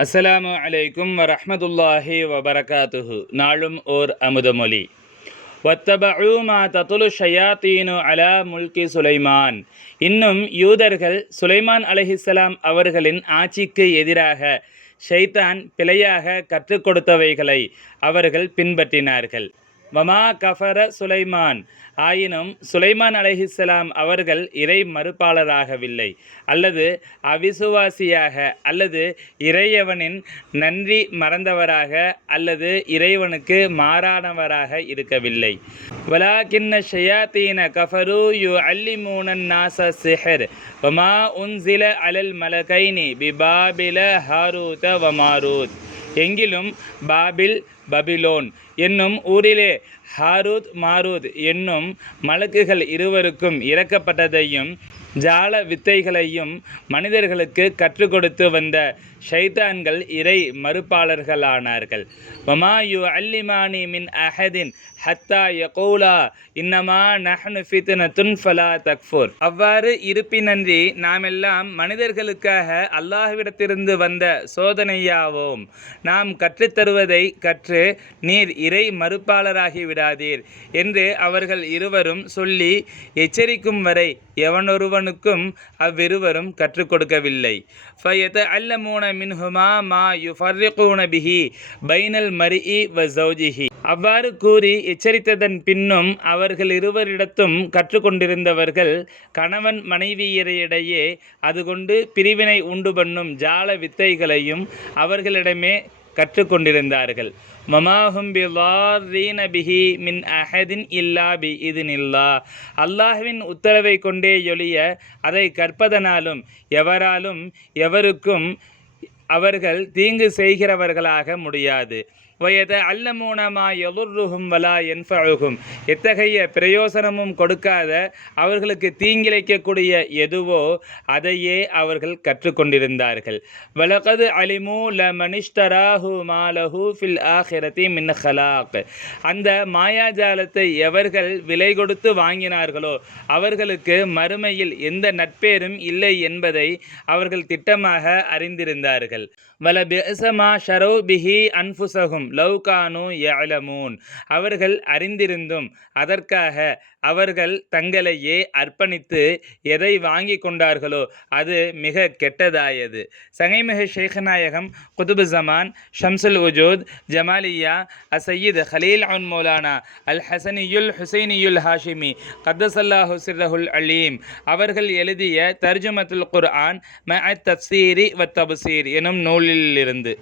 அஸ்ஸலாமு அலைக்கும் வரஹ்மத்துல்லாஹி வபரகாத்துஹு. நாளும் ஓர் அமுதமொழி. வத்தபஉ மா ததுலு ஷயாத்தீனு அலா முல்கி சுலைமான். இன்னும் யூதர்கள் சுலைமான் அலைஹிஸ்ஸலாம் அவர்களின் ஆட்சிக்கு எதிராக ஷைத்தான் பிழையாக கற்றுக் கொடுத்தவைகளை அவர்கள் பின்பற்றினார்கள். வமா கஃபர சுலைமான். ஆயினும் சுலைமான் அலைஹிஸ்ஸலாம் அவர்கள் இறை மறுப்பாளராகவில்லை, அல்லது அவிசுவாசியாக, அல்லது இறைவனின் நன்றி மறந்தவராக, அல்லது இறைவனுக்கு மாறானவராக இருக்கவில்லை. வலாக்கின்ன ஷயாத்தீன கஃபரு யுஅல்லிமூனன் நாஸ ஸிஹ்ர் வமா உன்ஸில அலல் மலகைனி பிபாபில ஹாரூத வமாரூத். எங்கிலும் பாபில், பபிலோன் என்னும் ஊரிலே ஹாரூத் மாரூத் என்னும் மலக்குகள் இருவருக்கும் இறக்கப்பட்டதையும் ஜால வித்தைகளையும் மனிதர்களுக்கு கற்றுக் கொடுத்து வந்த ஷைத்தான்கள் இறை மறுப்பாளர்களானார்கள். வமா யுஅல்லிமானி மின் அஹதின் ஹத்தா யகூலா இன்னமா நஹ்னு ஃபித்னத்துன் ஃபலா தக்ஃபுர். அவ்வாறு இருப்பினன்றி நாமெல்லாம் மனிதர்களுக்காக அல்லாஹ்விடத்திலிருந்து வந்த சோதனையாவோம். நாம் கற்றுத்தருவதை கற்று நீர் இறை மறுப்பாளராகி விடாதீர் என்று அவர்கள் இருவரும் சொல்லி எச்சரிக்கும் வரை எவனொருவனுக்கும் அவ்விருவரும் கற்றுக் கொடுக்கவில்லை. ஃபயதஅல்லமூன மின்ஹுமா மா யுஃபர்ரிகூன பிஹி பைனல் மர்இ வ ஸௌஜிஹி. அவ்வாறு கூறி எச்சரித்ததன் பின்னும் அவர்கள் இருவரிடத்தும் கற்றுக்கொண்டிருந்தவர்கள் கணவன் மனைவியரிடையே அதுகொண்டு பிரிவினை உண்டு பண்ணும் ஜால வித்தைகளையும் அவர்களிடமே கற்றுக்கொண்டிருந்தார்கள். மமாஹும் பிலார்ரீன பிஹி மின் அஹதின் இல்லா பி இத்னில்லா. அல்லாஹ்வின் உத்தரவை கொண்டே ஒழிய அதை கற்பதனாலும் எவராலும் எவருக்கும் அவர்கள் தீங்கு செய்கிறவர்களாக முடியாது. வயதஅல்லமூன மா யதுர்ருஹும் வலா யன்ஃபஉஹும். எத்தகைய பிரயோசனமும் கொடுக்காத, அவர்களுக்கு தீங்கிழைக்கக்கூடிய எதுவோ அதையே அவர்கள் கற்றுக்கொண்டிருந்தார்கள். வலகது அலிமு லமனிஷ்தராஹு மாலஹு ஃபில் ஆஹிரதி மின் ஹலாக். அந்த மாயாஜாலத்தை எவர்கள் விலை கொடுத்து வாங்கினார்களோ அவர்களுக்கு மறுமையில் எந்த நட்பேரும் இல்லை என்பதை அவர்கள் திட்டமாக அறிந்திருந்தார்கள். வலபிஅஸ மா ஷரௌ பிஹி அன்ஃபுஸஹும் லவ் கானூ யஅலமூன். அவர்கள் அறிந்திருந்தும் அதற்காக அவர்கள் தங்களையே அர்ப்பணித்து எதை வாங்கி கொண்டார்களோ அது மிக கெட்டதாயது. சங்கைமிகு ஷேഖநாயகம் குதுபு ஜமான் ஷம்சுல் உஜூத் ஜமாலியா அசையீத் ஹலீல் அன் மௌலானா அல் ஹசனியுல் ஹுசைனியுல் ஹாஷிமி கத்தஸல்லாஹு சிர்ரஹுல் அலீம் அவர்கள் எழுதிய தர்ஜுமத்துல் குர்ஆன் மஅத் தஃப்சீரி வத் தப்சீர் எனும் நூலிலிருந்து